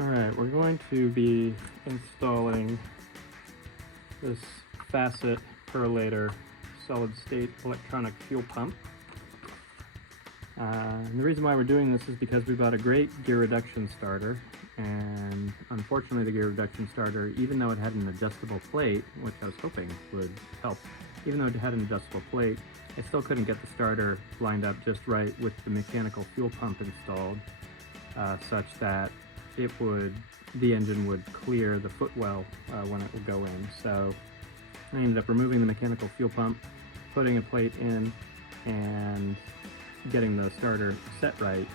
Alright, we're going to be installing this Facet perlator solid-state electronic fuel pump. And the reason why we're doing this is because we bought a great gear reduction starter, and unfortunately the gear reduction starter, even though it had an adjustable plate, which I was hoping would help, even though it had an adjustable plate, I still couldn't get the starter lined up just right with the mechanical fuel pump installed, such that the engine would clear the footwell when it would go in. So I ended up removing the mechanical fuel pump, putting a plate in, and getting the starter set right.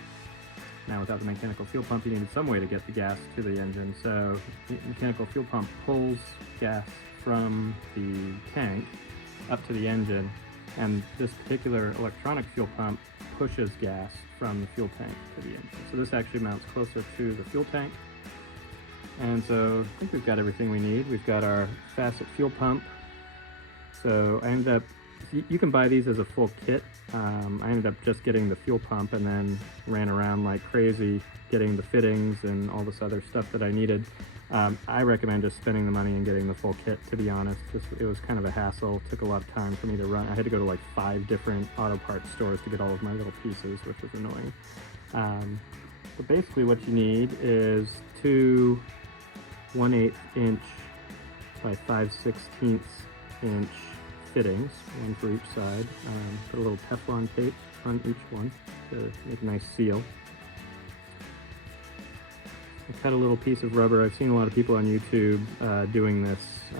Now without the mechanical fuel pump, you needed some way to get the gas to the engine. So the mechanical fuel pump pulls gas from the tank up to the engine, and this particular electronic fuel pump pushes gas from the fuel tank to the engine. So this actually mounts closer to the fuel tank. And so I think we've got everything we need. We've got our Facet fuel pump. So I ended up, you can buy these as a full kit. I ended up just getting the fuel pump and then ran around like crazy getting the fittings and all this other stuff that I needed. I recommend just spending the money and getting the full kit, to be honest. It was kind of a hassle. It took a lot of time for me to run. I had to go to like 5 different auto parts stores to get all of my little pieces, which was annoying. But basically what you need is 2 1/8 inch by 5/16 inch fittings, one for each side. Put a little Teflon tape on each one to make a nice seal. I cut a little piece of rubber. I've seen a lot of people on YouTube doing this to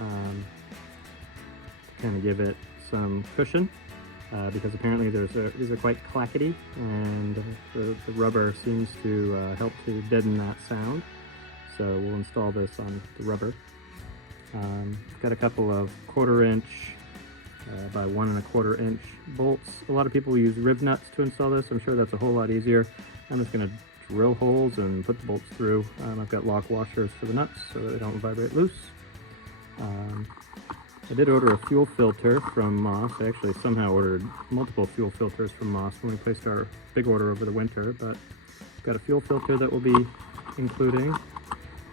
kind of give it some cushion, because apparently these are quite clackety, and the rubber seems to help to deaden that sound. So we'll install this on the rubber. Got a couple of 1/4 inch by 1 1/4 inch bolts. A lot of people use rib nuts to install this. I'm sure that's a whole lot easier. I'm just going to drill holes and put the bolts through. I've got lock washers for the nuts so that they don't vibrate loose. I did order a fuel filter from Moss. I actually somehow ordered multiple fuel filters from Moss when we placed our big order over the winter, but got a fuel filter that we'll be including.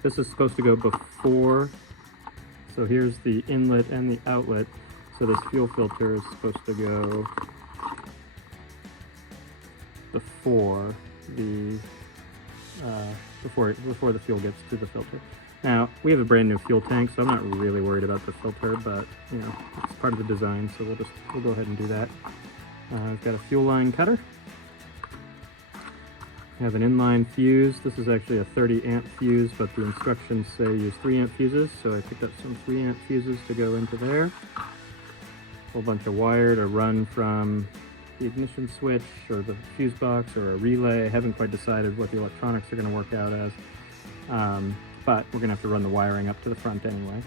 This is supposed to go before, so here's the inlet and the outlet. So this fuel filter is supposed to go before the before the fuel gets to the filter. Now we have a brand new fuel tank, so I'm not really worried about the filter, but you know, it's part of the design, so we'll go ahead and do that. I've got a fuel line cutter. I have an inline fuse. This is actually a 30 amp fuse, but the instructions say use 3 amp fuses, so I picked up some 3 amp fuses to go into there. A whole bunch of wire to run from the ignition switch or the fuse box or a relay. I haven't quite decided what the electronics are going to work out as, but we're going to have to run the wiring up to the front anyway.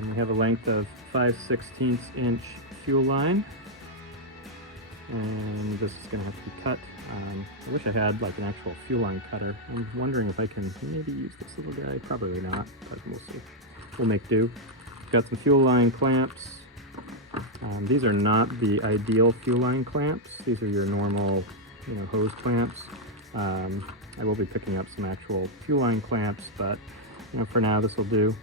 We have a length of 5/16 inch fuel line, and this is going to have to be cut. I wish I had like an actual fuel line cutter. I'm wondering if I can maybe use this little guy. Probably not, but we'll see. We'll make do. Got some fuel line clamps. These are not the ideal fuel line clamps. These are your normal, hose clamps. I will be picking up some actual fuel line clamps, but for now this will do.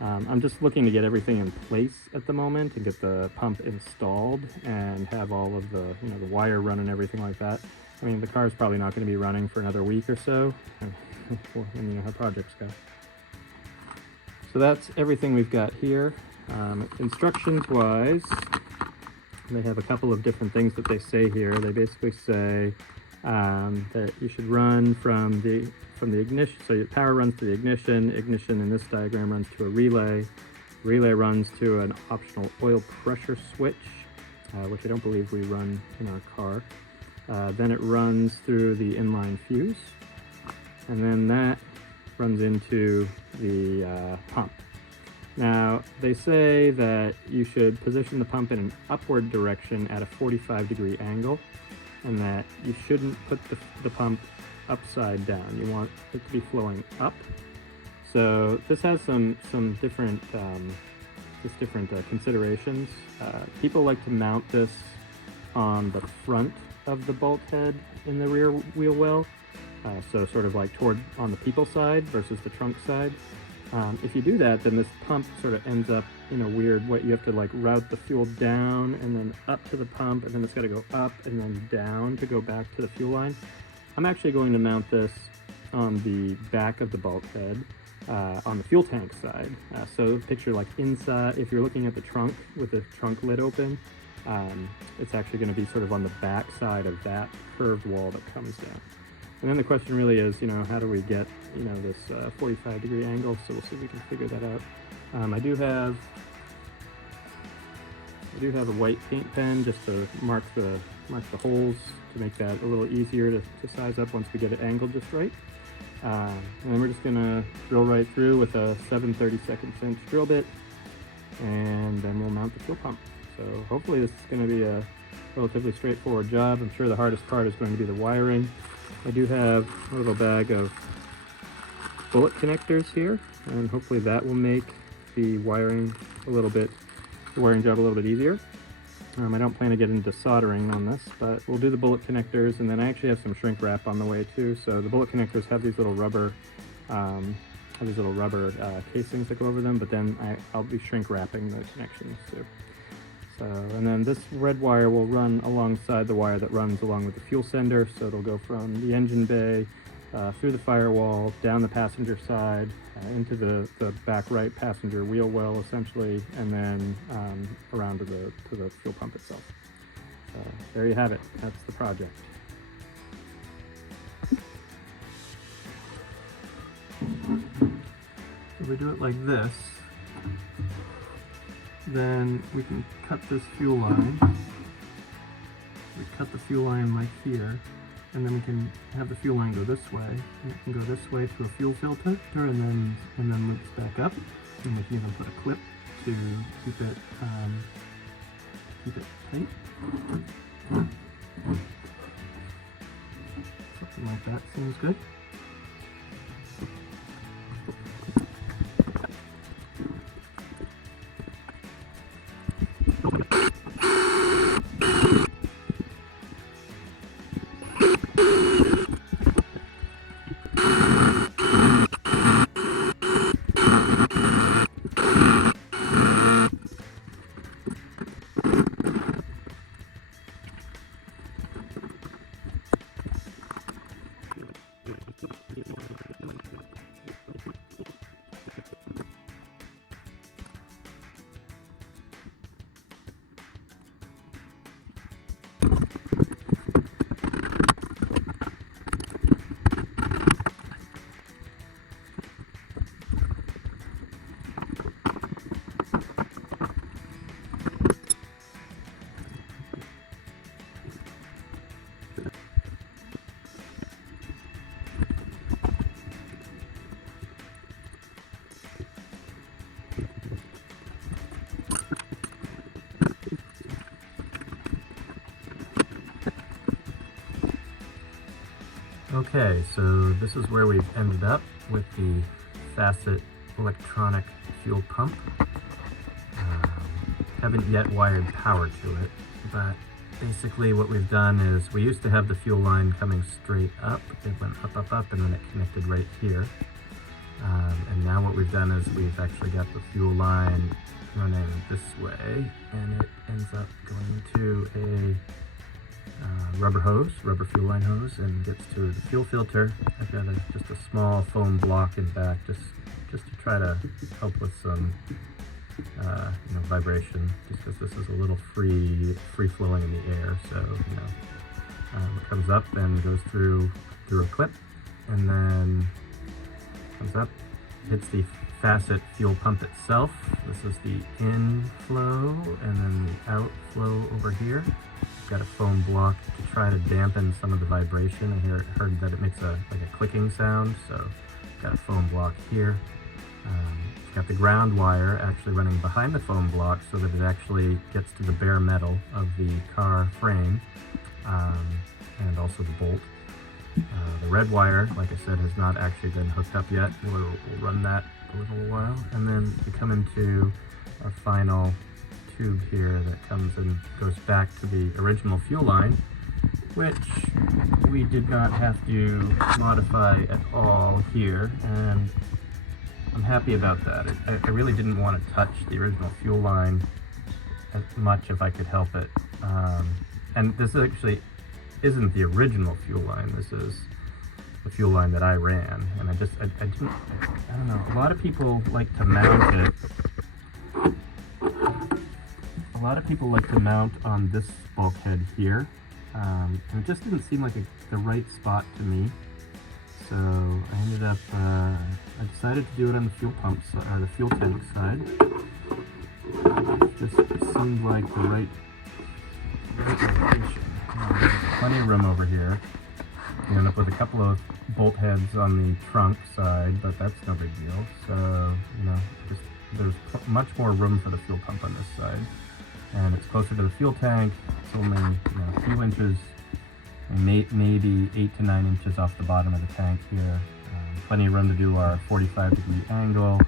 I'm just looking to get everything in place at the moment and get the pump installed and have all of the, the wire run and everything like that. I mean, the car's probably not going to be running for another week or so, and you know how projects go. So that's everything we've got here. Instructions-wise, they have a couple of different things that they say here. They basically say that you should run from the ignition. So your power runs to the ignition. Ignition in this diagram runs to a relay. Relay runs to an optional oil pressure switch, which I don't believe we run in our car. Then it runs through the inline fuse, and then that runs into the pump. Now, they say that you should position the pump in an upward direction at a 45-degree angle, and that you shouldn't put the pump upside down. You want it to be flowing up. So this has some different considerations. People like to mount this on the front of the bolt head in the rear wheel well, So sort of like toward on the people side versus the trunk side. If you do that, then this pump sort of ends up in a weird way. You have to like route the fuel down and then up to the pump, and then it's got to go up and then down to go back to the fuel line. I'm actually going to mount this on the back of the bulkhead on the fuel tank side. So picture like inside, if you're looking at the trunk with the trunk lid open, it's actually going to be sort of on the back side of that curved wall that comes down. And then the question really is, how do we get, this 45-degree angle? So we'll see if we can figure that out. I do have a white paint pen just to mark the holes to make that a little easier to size up once we get it angled just right. And then we're just gonna drill right through with a 7/32 drill bit, and then we'll mount the fuel pump. So hopefully this is going to be a relatively straightforward job. I'm sure the hardest part is going to be the wiring. I do have a little bag of bullet connectors here, and hopefully that will make the wiring job a little bit easier. I don't plan to get into soldering on this, but we'll do the bullet connectors, and then I actually have some shrink wrap on the way too. So the bullet connectors have these little rubber casings that go over them, but then I'll be shrink wrapping the connections too. So, and then this red wire will run alongside the wire that runs along with the fuel sender, so it'll go from the engine bay through the firewall, down the passenger side, into the back right passenger wheel well essentially, and then around to the fuel pump itself. So there you have it. That's the project. If we do it like this, then we can cut this fuel line. We cut the fuel line like here, and then we can have the fuel line go this way, and it can go this way to a fuel filter, and then loops back up, and we can even put a clip to keep it tight. Something like that seems good. Okay, so this is where we've ended up with the Facet electronic fuel pump. Haven't yet wired power to it, but basically what we've done is we used to have the fuel line coming straight up. It went up, up, up, and then it connected right here. And now what we've done is we've actually got the fuel line running this way, and it ends up going to a rubber fuel line hose, and gets to the fuel filter. I've got just a small foam block in back, just to try to help with some vibration, just because this is a little free flowing in the air. So it comes up and goes through a clip, and then comes up, hits the Facet fuel pump itself. This is the inflow, and then the outflow over here. Got a foam block to try to dampen some of the vibration. I heard that it makes like a clicking sound, so got a foam block here. It's got the ground wire actually running behind the foam block so that it actually gets to the bare metal of the car frame, and also the bolt. The red wire, like I said, has not actually been hooked up yet. We'll run that a little while, and then we come into our final tube here that comes and goes back to the original fuel line. which we did not have to modify at all here, and I'm happy about that. I really didn't want to touch the original fuel line as much if I could help it. And this actually isn't the original fuel line. This is the fuel line that I ran, and I don't know. A lot of people like to mount it. A lot of people like to mount on this bulkhead here, and it just didn't seem like the right spot to me. So I ended up, I decided to do it on the fuel pump side, or the fuel tank side. It just seemed like the right location. There's plenty of room over here. You end up with a couple of bolt heads on the trunk side, but that's no big deal. So, there's much more room for the fuel pump on this side. And it's closer to the fuel tank. It's only a few inches, maybe 8 to 9 inches off the bottom of the tank here. Plenty of room to do our 45-degree angle.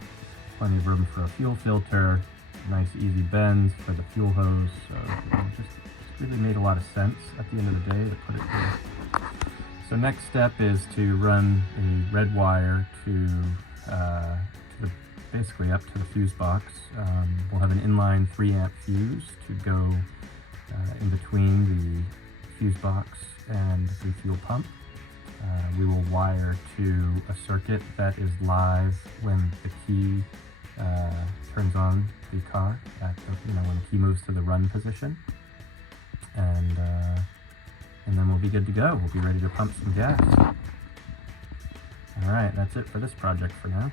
Plenty of room for a fuel filter. Nice easy bends for the fuel hose. So it just really made a lot of sense at the end of the day to put it here. So next step is to run a red wire to basically up to the fuse box. We'll have an inline 3-amp fuse to go in between the fuse box and the fuel pump. We will wire to a circuit that is live when the key turns on the car, when the key moves to the run position. And then we'll be good to go. We'll be ready to pump some gas. All right, that's it for this project for now.